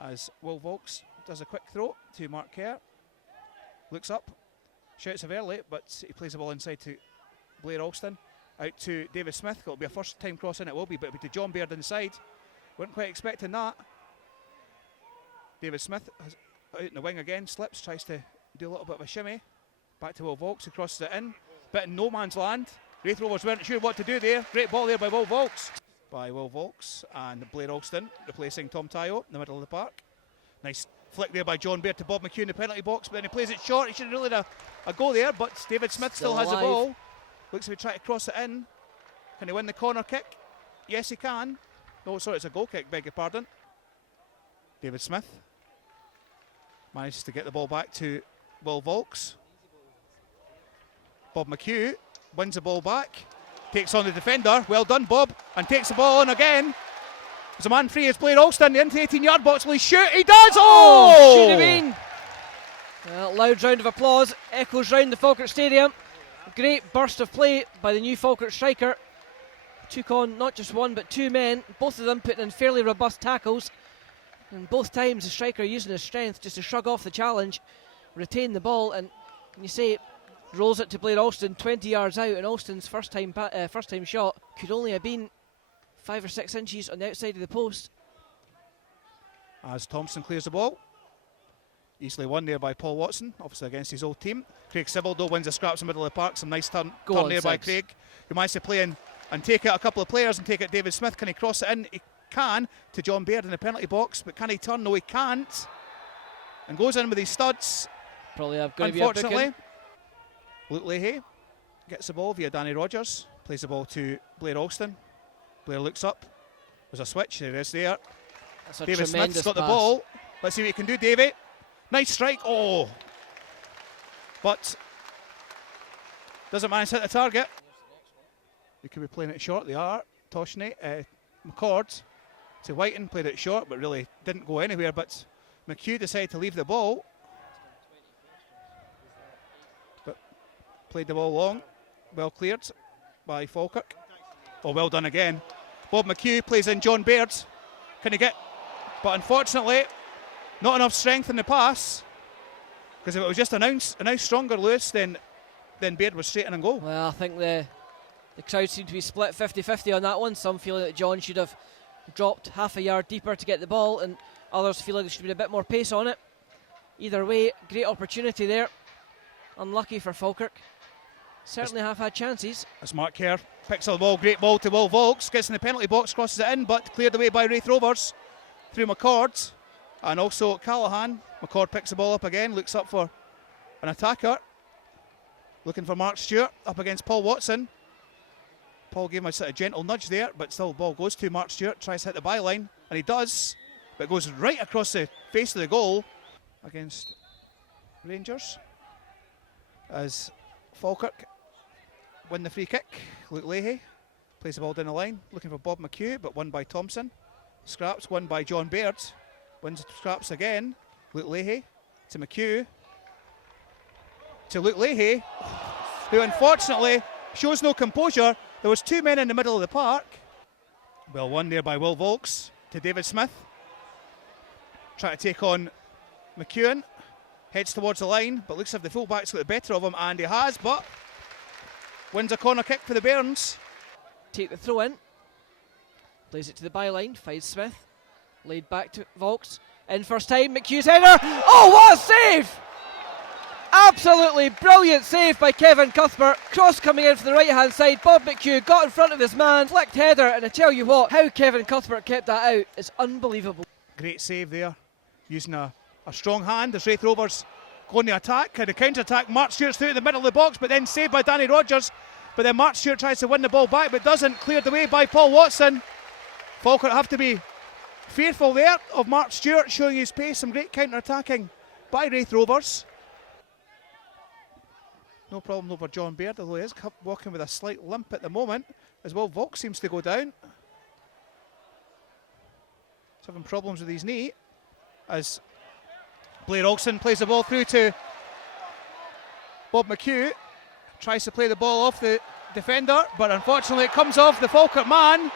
as Will Volks does a quick throw to Mark Kerr. Looks up, shouts of early, but he plays the ball inside to Blair Alston. Out to David Smith. It'll be a first time cross in, it will be, but it'll be to John Baird inside. Weren't quite expecting that. David Smith has out in the wing again, slips, tries to do a little bit of a shimmy. Back to Will Volks, who crosses it in. Bit in no man's land. Raith Rovers weren't sure what to do there. Great ball there by Will Volks. By Will Volks and Blair Alston replacing Tom Tayo in the middle of the park. Nice flick there by John Baird to Bob McHugh in the penalty box, but then he plays it short. He should have really had a go there, but David Smith still has the ball. Looks like he try to cross it in. Can he win the corner kick? Yes, he can. No, sorry, it's a goal kick, beg your pardon. David Smith manages to get the ball back to Will Volks. Bob McHugh wins the ball back, takes on the defender. Well done, Bob, and takes the ball on again. There's a man free as Blair Alston, the into 18-yard box. Will he shoot? He does! Oh! Should have been. Well, loud round of applause echoes round the Falkirk Stadium. Great burst of play by the new Falkirk striker. Took on not just one but two men, both of them putting in fairly robust tackles. And both times the striker using his strength just to shrug off the challenge, retain the ball, and you say rolls it to Blair Alston 20 yards out, and Alston's first time shot could only have been 5 or 6 inches on the outside of the post. As Thompson clears the ball. Easily won there by Paul Watson, obviously against his old team. Craig Sybil though wins the scraps in the middle of the park. Some nice turn there by Craig, who managed to play in and take out a couple of players and take out David Smith. Can he cross it in? He can, to John Baird in the penalty box, but can he turn? No, he can't. And goes in with his studs. Probably have going unfortunately. To be a Luke Leahy gets the ball via Danny Rogers. Plays the ball to Blair Alston. Blair looks up. There's a switch. There it is there. David Smith's got the ball. Let's see what he can do, Davey. Nice strike. Oh. But doesn't manage to hit the target. They could be playing it short. They are. Toshney, McCord to Whiten. Played it short, but really didn't go anywhere. But McHugh decided to leave the ball. But played the ball long. Well cleared by Falkirk. Oh, well done again. Bob McHugh plays in John Baird. Can he get? But unfortunately, not enough strength in the pass. Because if it was just an ounce stronger, Lewis, then Baird was straight in and goal. Well, I think the crowd seemed to be split 50-50 on that one. Some feeling that John should have dropped half a yard deeper to get the ball, and others feel like there should be a bit more pace on it. Either way, great opportunity there. Unlucky for Falkirk. Certainly have had chances. As Mark Kerr picks up the ball, great ball to Will Volks, gets in the penalty box, crosses it in, but cleared away by Raith Rovers through McCord and also Callahan. McCord picks the ball up again, looks up for an attacker, looking for Mark Stewart up against Paul Watson. Paul gave him a sort of gentle nudge there, but still the ball goes to Mark Stewart, tries to hit the byline, and he does, but it goes right across the face of the goal against Rangers as Falkirk win the free kick. Luke Leahy plays the ball down the line, looking for Bob McHugh, but won by Thompson. Scraps won by John Baird. Wins scraps again. Luke Leahy to McHugh. To Luke Leahy, who unfortunately shows no composure. There was two men in the middle of the park. Well won there by Will Volks to David Smith. Trying to take on McEwen. Heads towards the line, but looks as if the fullback's got the better of him, and he has, but wins a corner kick for the Bairns. Take the throw in. Plays it to the byline, finds Smith. Laid back to Volks. In first time, McHugh's header. Oh, what a save! Absolutely brilliant save by Kevin Cuthbert. Cross coming in from the right hand side. Bob McHugh got in front of his man. Flicked header, and I tell you what, how Kevin Cuthbert kept that out is unbelievable. Great save there, using a strong hand as Raith Rovers go on the attack. The counter attack, Mark Stewart's through to the middle of the box, but then saved by Danny Rogers. But then Mark Stewart tries to win the ball back, but doesn't. Cleared away by Paul Watson. Falkirk have to be fearful there of Mark Stewart showing his pace. Some great counter attacking by Raith Rovers. No problem over John Baird, although he is walking with a slight limp at the moment, as well. Volk seems to go down. He's having problems with his knee, as Blair Alston plays the ball through to Bob McHugh. Tries to play the ball off the defender, but unfortunately it comes off the Falkirk man.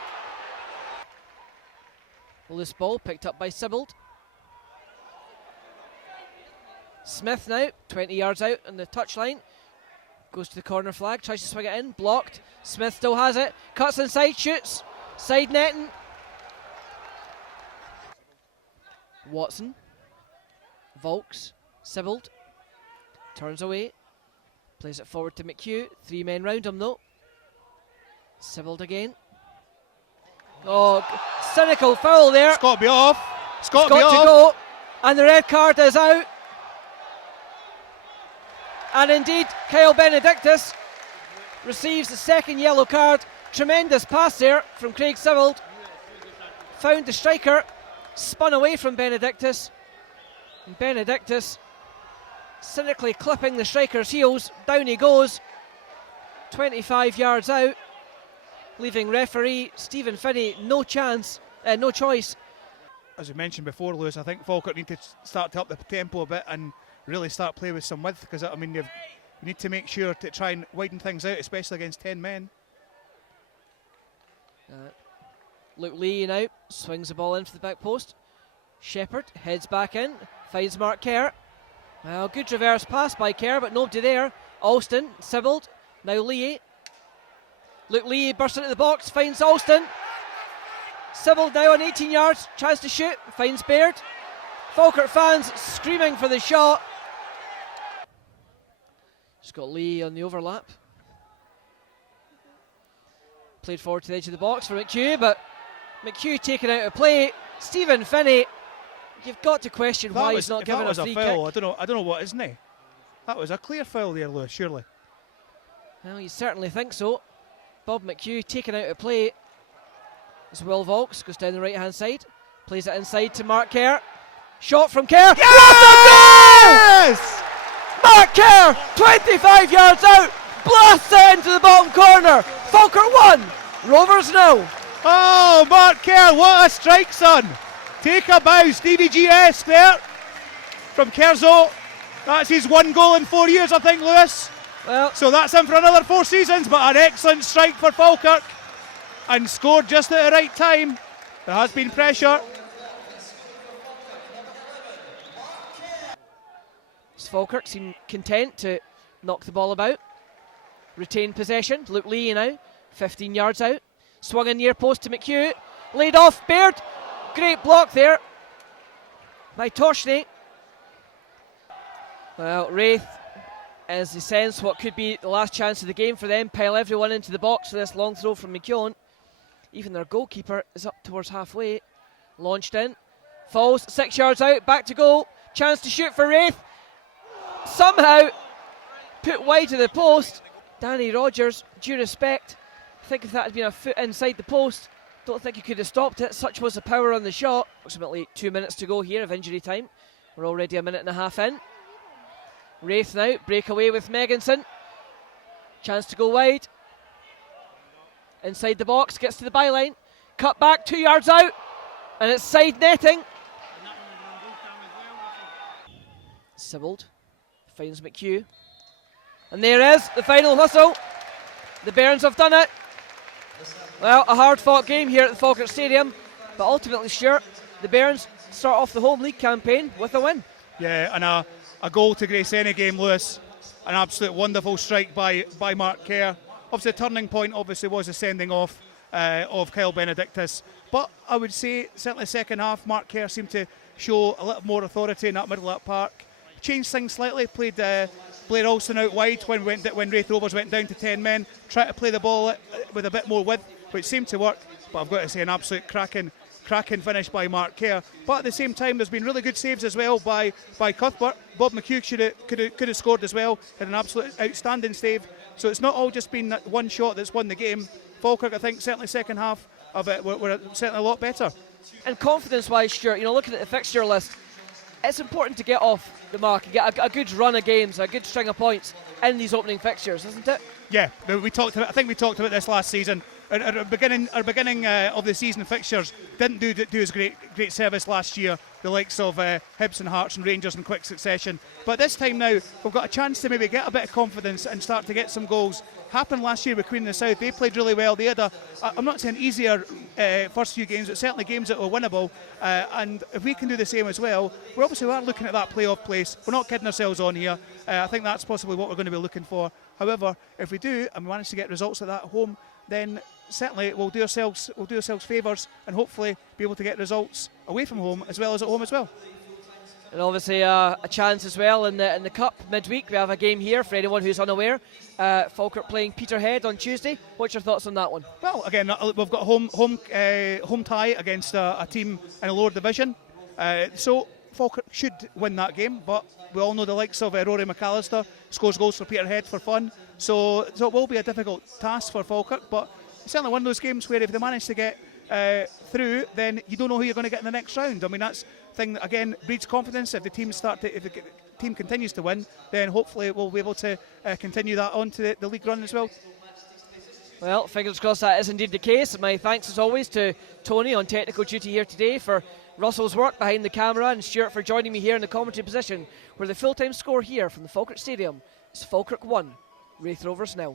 Well, this ball picked up by Sibbald. Smith now, 20 yards out on the touchline. Goes to the corner flag, tries to swing it in, blocked. Smith still has it, cuts inside, shoots. Side netting. Watson. Volks. Sibbald. Turns away. Plays it forward to McHugh. 3 men round him though. Sibbald again. Oh, cynical foul there. It's got to be off. It's got to go. And the red card is out. And indeed, Kyle Benedictus receives the second yellow card. Tremendous pass there from Craig Sibbald. Found the striker, spun away from Benedictus. And Benedictus cynically clipping the striker's heels. Down he goes, 25 yards out, leaving referee Stephen Finney no choice. As we mentioned before, Lewis, I think Falkirk need to start to up the tempo a bit and really start playing with some width, because I mean you need to make sure to try and widen things out, especially against 10 men. Luke Lee now swings the ball in for the back post. Shepherd heads back in, finds Mark Kerr. Well, good reverse pass by Kerr, but nobody there. Alston, Sibbald, now Lee. Luke Lee bursts into the box, finds Alston. Sibbald now on 18 yards, tries to shoot, finds Baird. Falkirk fans screaming for the shot. Just got Lee on the overlap. Played forward to the edge of the box for McHugh, but McHugh taken out of play. Stephen Finney, you've got to question why he's not given a free kick. I don't know what, isn't he? That was a clear foul there, Lewis, surely. Well, you certainly think so. Bob McHugh taken out of play. As Will Volks goes down the right hand side, plays it inside to Mark Kerr. Shot from Kerr. Yes! Mark Kerr, 25 yards out, blasts it into the bottom corner. Falkirk 1, Rovers 0. Oh, Mark Kerr, what a strike, son! Take a bow, Stevie G-esque there from Kerzo. That's his 1 goal in 4 years, I think, Lewis. Well, so that's him for another 4 seasons, but an excellent strike for Falkirk, and scored just at the right time. There has been pressure. Falkirk seem content to knock the ball about. Retain possession. Luke Lee now, 15 yards out. Swung in near post to McHugh. Laid off Baird. Great block there by Toshney. Well, Raith, as they sense what could be the last chance of the game for them, pile everyone into the box for this long throw from McKeown. Even their goalkeeper is up towards halfway. Launched in. Falls 6 yards out. Back to goal. Chance to shoot for Raith. Somehow put wide of the post. Danny Rogers, due respect, I think if that had been a foot inside the post, don't think he could have stopped it. Such was the power on the shot. Approximately 2 minutes to go here of injury time. We're already a minute and a half in. Raith now, breakaway with Megginson. Chance to go wide. Inside the box, gets to the byline. Cut back 2 yards out, and it's side netting. Sibbald finds McHugh. And there is the final whistle. The Bairns have done it. Well, a hard-fought game here at the Falkirk Stadium, but ultimately, Stuart, the Bairns start off the home league campaign with a win. Yeah, and a goal to grace any game, Lewis. An absolute wonderful strike by Mark Kerr. Obviously, the turning point obviously was the sending off of Kyle Benedictus. But I would say, certainly second half, Mark Kerr seemed to show a little more authority in that middle of that park. Changed things slightly, played Blair Olsen out wide when Raith Rovers went down to 10 men, tried to play the ball with a bit more width, which seemed to work. But I've got to say, an absolute cracking finish by Mark Kerr. But at the same time, there's been really good saves as well by Cuthbert. Bob McHugh could have scored as well, had an absolute outstanding save. So it's not all just been that one shot that's won the game. Falkirk, I think, certainly second half of it, were certainly a lot better. And confidence-wise, Stuart, looking at the fixture list, it's important to get off the mark and get a good run of games, a good string of points in these opening fixtures, isn't it? Yeah, I think we talked about this last season. our beginning of the season fixtures didn't do us great service last year. The likes of Hibs and Hearts and Rangers in quick succession. But this time now, we've got a chance to maybe get a bit of confidence and start to get some goals. Happened last year with Queen of the South. They played really well. They had I'm not saying easier first few games, but certainly games that were winnable. And if we can do the same as well, we are looking at that playoff place. We're not kidding ourselves on here. I think that's possibly what we're going to be looking for. However, if we do and we manage to get results at that home, then certainly we'll do ourselves favours and hopefully be able to get results away from home as well as at home as well. And obviously a chance as well in the Cup midweek. We have a game here for anyone who's unaware. Falkirk playing Peterhead on Tuesday. What's your thoughts on that one? Well, again, we've got a home tie against a team in a lower division. So Falkirk should win that game, but we all know the likes of Rory McAllister scores goals for Peterhead for fun. So it will be a difficult task for Falkirk, but it's certainly one of those games where if they manage to get through, then you don't know who you're going to get in the next round. I mean, that's thing that again breeds confidence. If the team continues to win, then hopefully we'll be able to continue that on to the league run as well. Well, fingers crossed that is indeed the case. My thanks as always to Tony on technical duty here today, for Russell's work behind the camera, and Stuart for joining me here in the commentary position, where the full-time score here from the Falkirk Stadium is Falkirk 1, Raith Rovers 0.